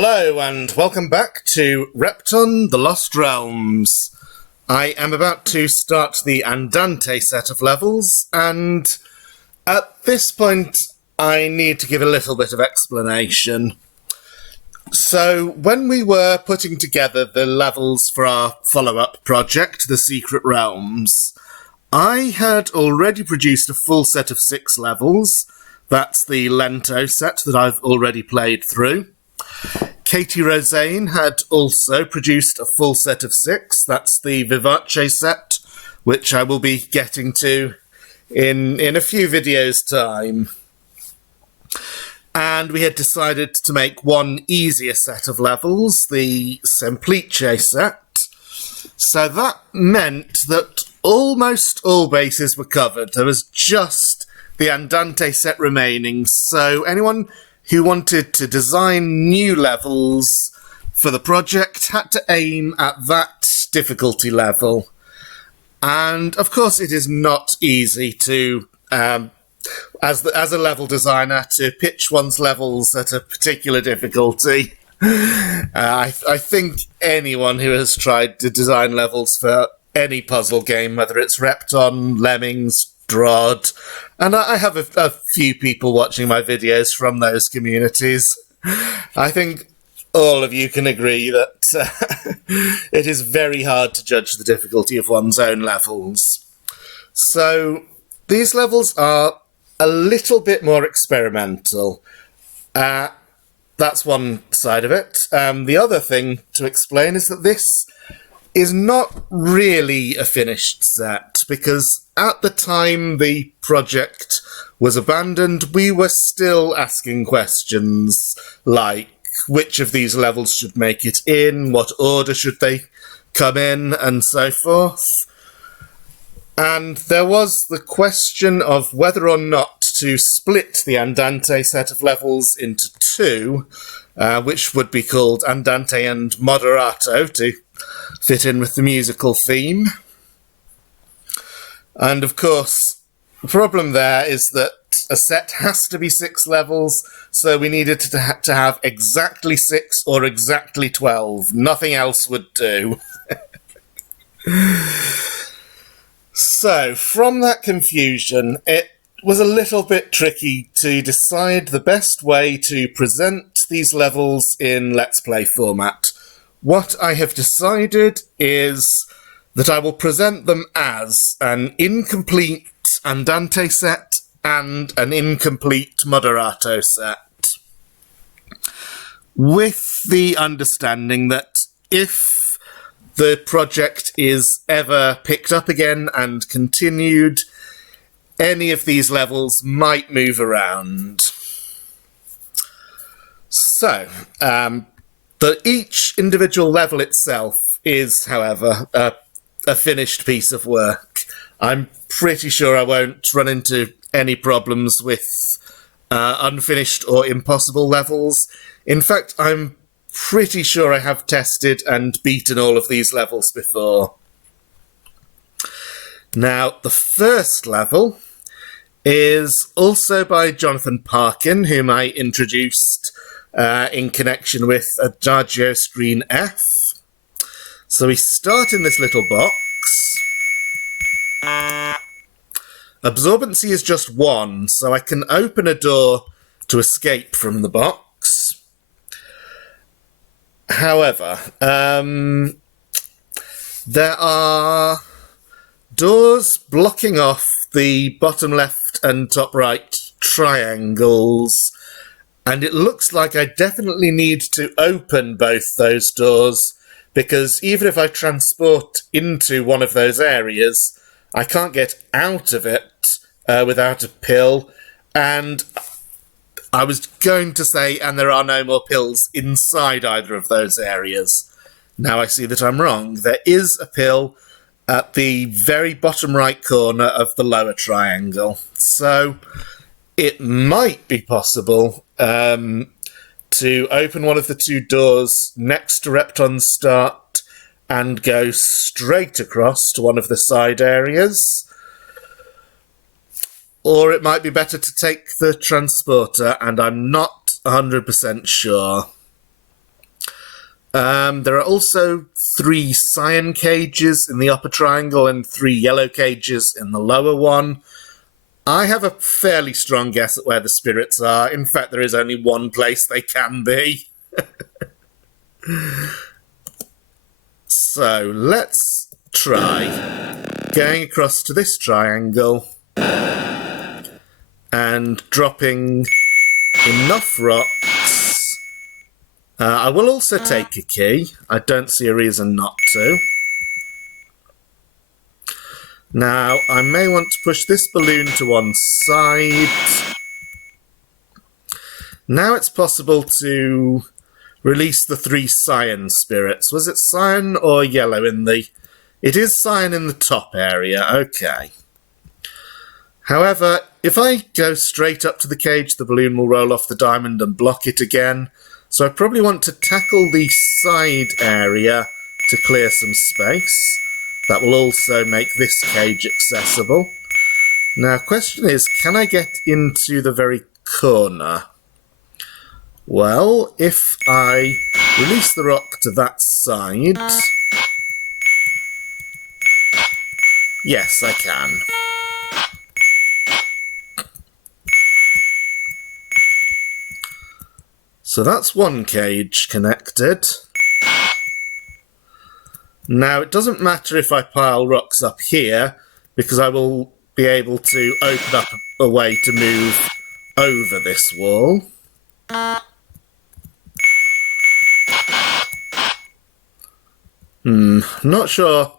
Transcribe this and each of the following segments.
Hello and welcome back to Repton, the Lost Realms. I am about to start the Andante set of levels, and at this point I need to give a little bit of explanation. So when we were putting together the levels for our follow-up project, The Secret Realms, I had already produced a full set of 6 levels. That's the Lento set that I've already played through. Katie Rosane had also produced a full set of 6. That's the Vivace set, which I will be getting to in a few videos' time. And we had decided to make one easier set of levels, the Semplice set. So that meant that almost all bases were covered. There was just the Andante set remaining, so anyone who wanted to design new levels for the project had to aim at that difficulty level. And of course it is not easy to, as a level designer, to pitch one's levels at a particular difficulty. I think anyone who has tried to design levels for any puzzle game, whether it's Repton, Lemmings, Drod, and I have a few people watching my videos from those communities. I think all of you can agree that it is very hard to judge the difficulty of one's own levels. So these levels are a little bit more experimental. That's one side of it. The other thing to explain is that this is not really a finished set, because at the time the project was abandoned, we were still asking questions like which of these levels should make it in, what order should they come in, and so forth. And there was the question of whether or not to split the Andante set of levels into 2, which would be called Andante and Moderato to fit in with the musical theme. And of course, the problem there is that a set has to be 6 levels, so we needed to have exactly 6 or exactly 12. Nothing else would do. So, from that confusion, it was a little bit tricky to decide the best way to present these levels in Let's Play format. What I have decided is that I will present them as an incomplete Andante set and an incomplete Moderato set, with the understanding that if the project is ever picked up again and continued, any of these levels might move around. So, each individual level itself is, however, a finished piece of work. I'm pretty sure I won't run into any problems with unfinished or impossible levels. In fact, I'm pretty sure I have tested and beaten all of these levels before. Now, the first level is also by Jonathan Parkin, whom I introduced in connection with Adagio Screen F. So we start in this little box. Absorbency is just 1, so I can open a door to escape from the box. However, there are doors blocking off the bottom left and top right triangles, and it looks like I definitely need to open both those doors, because even if I transport into one of those areas, I can't get out of it without a pill, and I was going to say, and there are no more pills inside either of those areas. Now I see that I'm wrong. There is a pill at the very bottom right corner of the lower triangle. So it might be possible to open one of the 2 doors next to Repton's start and go straight across to one of the side areas. Or it might be better to take the transporter, and I'm not 100% sure. There are also 3 cyan cages in the upper triangle and 3 yellow cages in the lower one. I have a fairly strong guess at where the spirits are. In fact, there is only one place they can be. So let's try going across to this triangle and dropping enough rocks. I will also take a key. I don't see a reason not to. Now, I may want to push this balloon to one side. Now it's possible to release the 3 cyan spirits. Was it cyan or yellow in the... It is cyan in the top area, okay. However, if I go straight up to the cage, the balloon will roll off the diamond and block it again. So I probably want to tackle the side area to clear some space. That will also make this cage accessible. Now, question is, can I get into the very corner? Well, if I release the rock to that side... Yes, I can. So that's one cage connected. Now, it doesn't matter if I pile rocks up here, because I will be able to open up a way to move over this wall. Not sure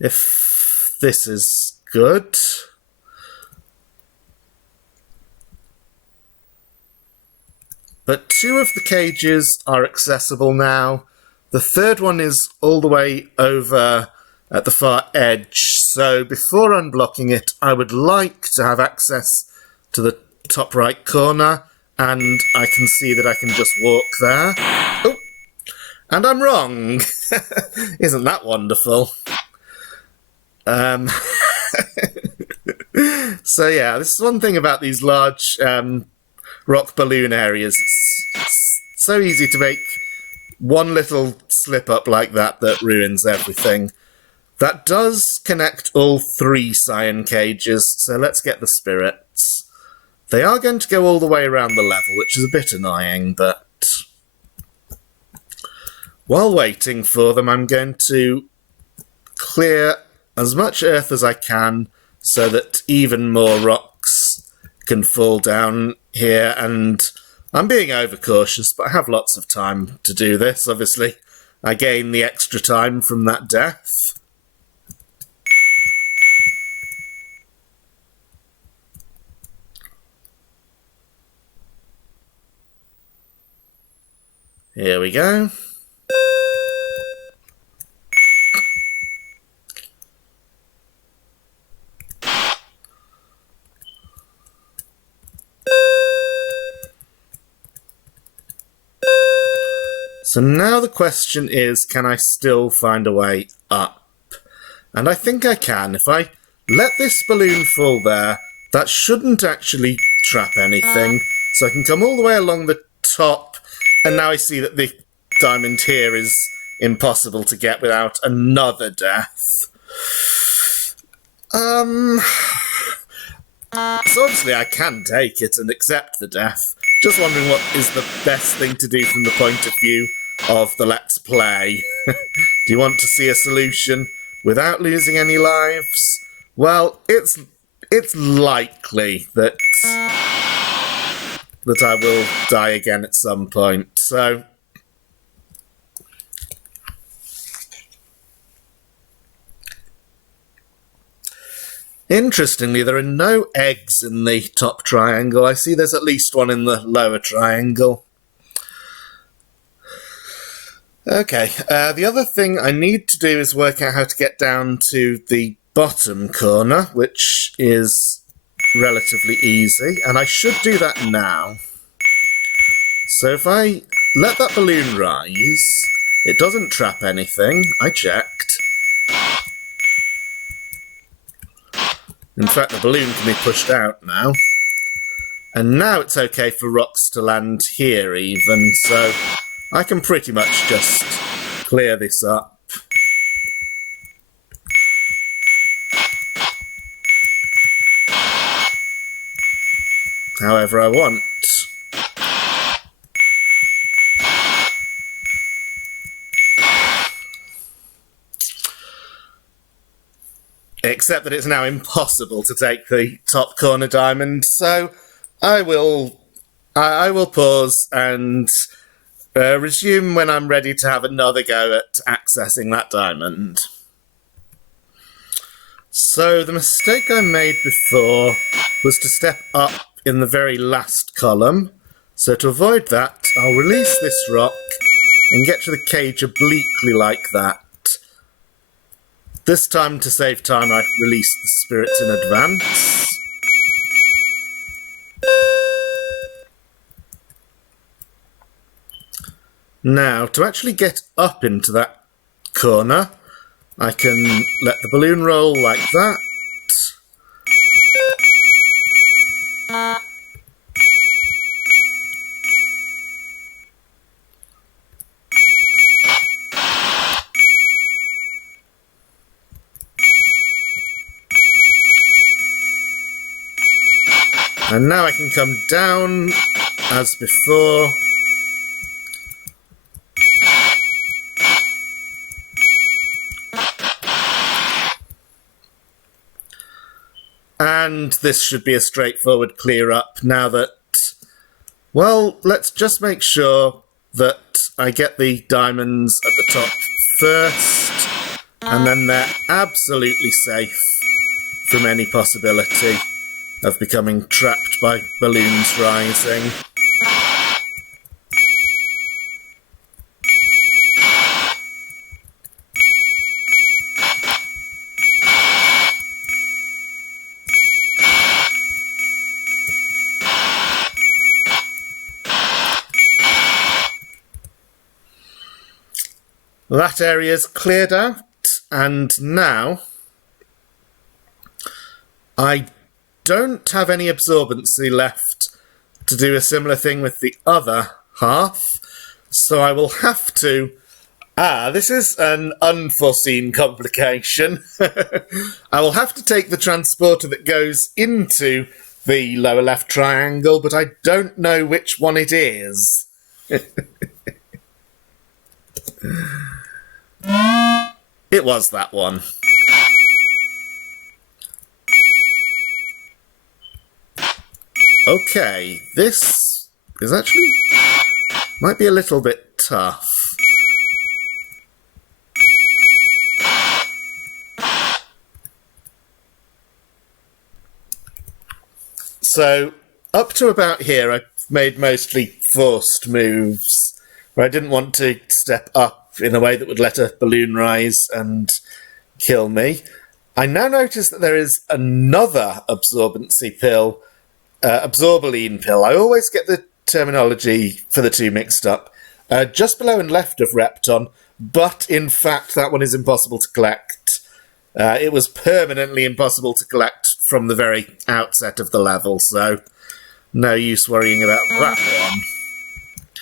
if this is good. But 2 of the cages are accessible now. The third one is all the way over at the far edge, so before unblocking it, I would like to have access to the top right corner, and I can see that I can just walk there. Oh, and I'm wrong! Isn't that wonderful? So yeah, this is one thing about these large rock balloon areas. It's so easy to make one little slip up like that that ruins everything. That does connect all 3 cyan cages, so let's get the spirits. They are going to go all the way around the level, which is a bit annoying, but while waiting for them, I'm going to clear as much earth as I can so that even more rocks can fall down here, and I'm being overcautious, but I have lots of time to do this, obviously. I gain the extra time from that death. Here we go. So now the question is, can I still find a way up? And I think I can. If I let this balloon fall there, that shouldn't actually trap anything. So I can come all the way along the top, and now I see that the diamond here is impossible to get without another death. So obviously I can take it and accept the death. Just wondering what is the best thing to do from the point of view of the Let's Play. Do you want to see a solution without losing any lives? Well, it's likely that I will die again at some point, so... Interestingly, there are no eggs in the top triangle. I see there's at least one in the lower triangle. Okay, the other thing I need to do is work out how to get down to the bottom corner, which is relatively easy, and I should do that now. So if I let that balloon rise, it doesn't trap anything. I checked. In fact, the balloon can be pushed out now. And now it's okay for rocks to land here even, so I can pretty much just clear this up. However I want. Except that it's now impossible to take the top corner diamond, so I will pause and resume when I'm ready to have another go at accessing that diamond. So the mistake I made before was to step up in the very last column. So to avoid that, I'll release this rock and get to the cage obliquely like that. This time, to save time, I released the spirits in advance. Now, to actually get up into that corner, I can let the balloon roll like that. And now I can come down as before. And this should be a straightforward clear up now that, well, let's just make sure that I get the diamonds at the top first, and then they're absolutely safe from any possibility of becoming trapped by balloons rising. That area's cleared out, and now I don't have any absorbency left to do a similar thing with the other half, so I will have to... this is an unforeseen complication. I will have to take the transporter that goes into the lower left triangle, but I don't know which one it is. It was that one. Okay, this is actually might be a little bit tough. So, up to about here, I've made mostly forced moves, where I didn't want to step up in a way that would let a balloon rise and kill me. I now notice that there is another absorbency pill, absorbaline pill. I always get the terminology for the two mixed up. Just below and left of Repton, but in fact that one is impossible to collect. It was permanently impossible to collect from the very outset of the level, so no use worrying about that one.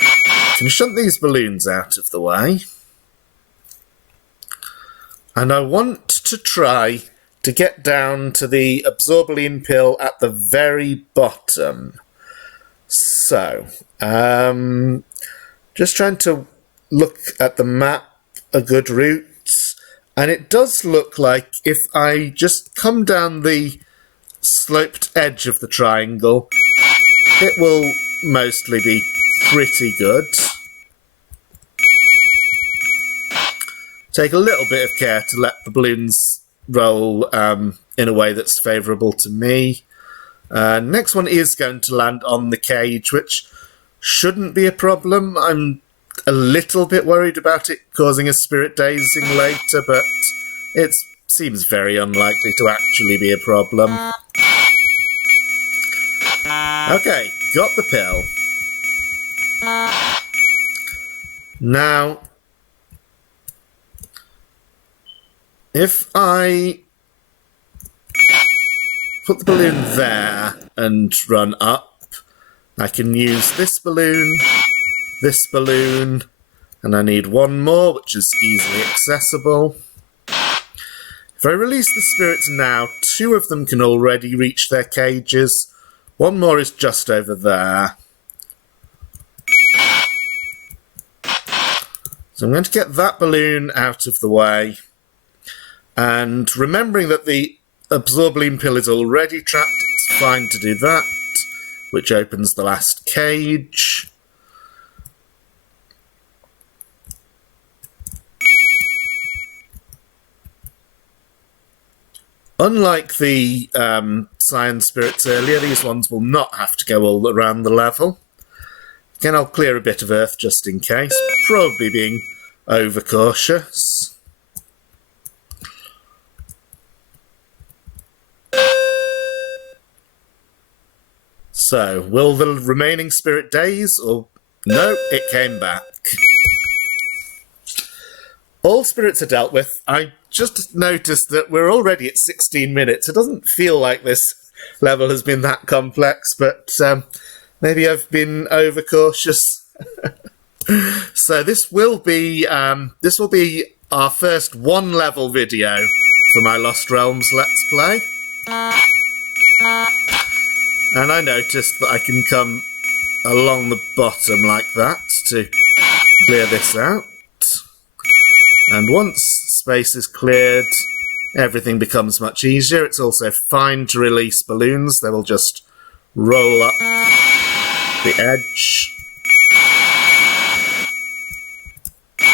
I can shunt these balloons out of the way. And I want to try to get down to the absorbaline pill at the very bottom. So, just trying to look at the map, a good route. And it does look like if I just come down the sloped edge of the triangle, it will mostly be pretty good. Take a little bit of care to let the balloons roll in a way that's favourable to me. Next one is going to land on the cage, which shouldn't be a problem. I'm a little bit worried about it causing a spirit dazing later, but it seems very unlikely to actually be a problem. Okay, got the pill. Now, if I put the balloon there and run up, I can use this balloon, And I need one more, which is easily accessible. If I release the spirits now, 2 of them can already reach their cages. 1 more is just over there. So I'm going to get that balloon out of the way. And remembering that the absorbaline pill is already trapped, it's fine to do that, which opens the last cage. Unlike the Cyan spirits earlier, these ones will not have to go all around the level. Again, I'll clear a bit of earth just in case, probably being overcautious. So, will the remaining spirit daze, or... No, it came back. All spirits are dealt with. I just noticed that we're already at 16 minutes. It doesn't feel like this level has been that complex, but maybe I've been overcautious. So this will be our first 1-level video for my Lost Realms Let's Play. And I noticed that I can come along the bottom like that to clear this out. And once space is cleared, everything becomes much easier. It's also fine to release balloons. They will just roll up the edge.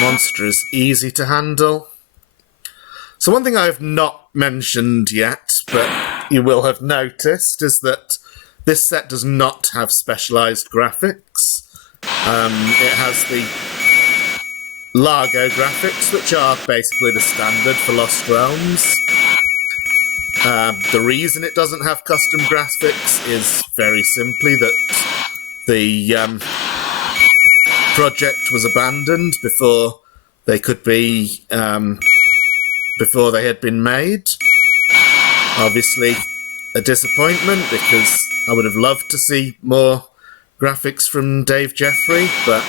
Monster is easy to handle. So one thing I have not mentioned yet, but you will have noticed, is that this set does not have specialised graphics. It has the Largo graphics, which are basically the standard for Lost Realms. The reason it doesn't have custom graphics is very simply that the project was abandoned before they could be, before they had been made. Obviously a disappointment, because I would have loved to see more graphics from Dave Jeffrey, but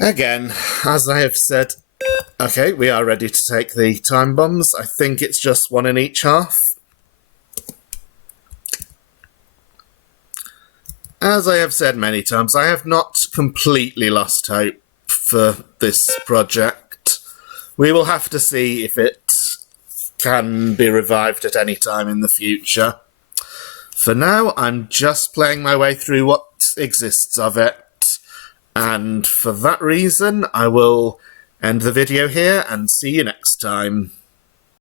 again, as I have said, okay, we are ready to take the time bombs. I think it's just 1 in each half. As I have said many times, I have not completely lost hope for this project. We will have to see if it can be revived at any time in the future. For now, I'm just playing my way through what exists of it. And for that reason, I will end the video here and see you next time.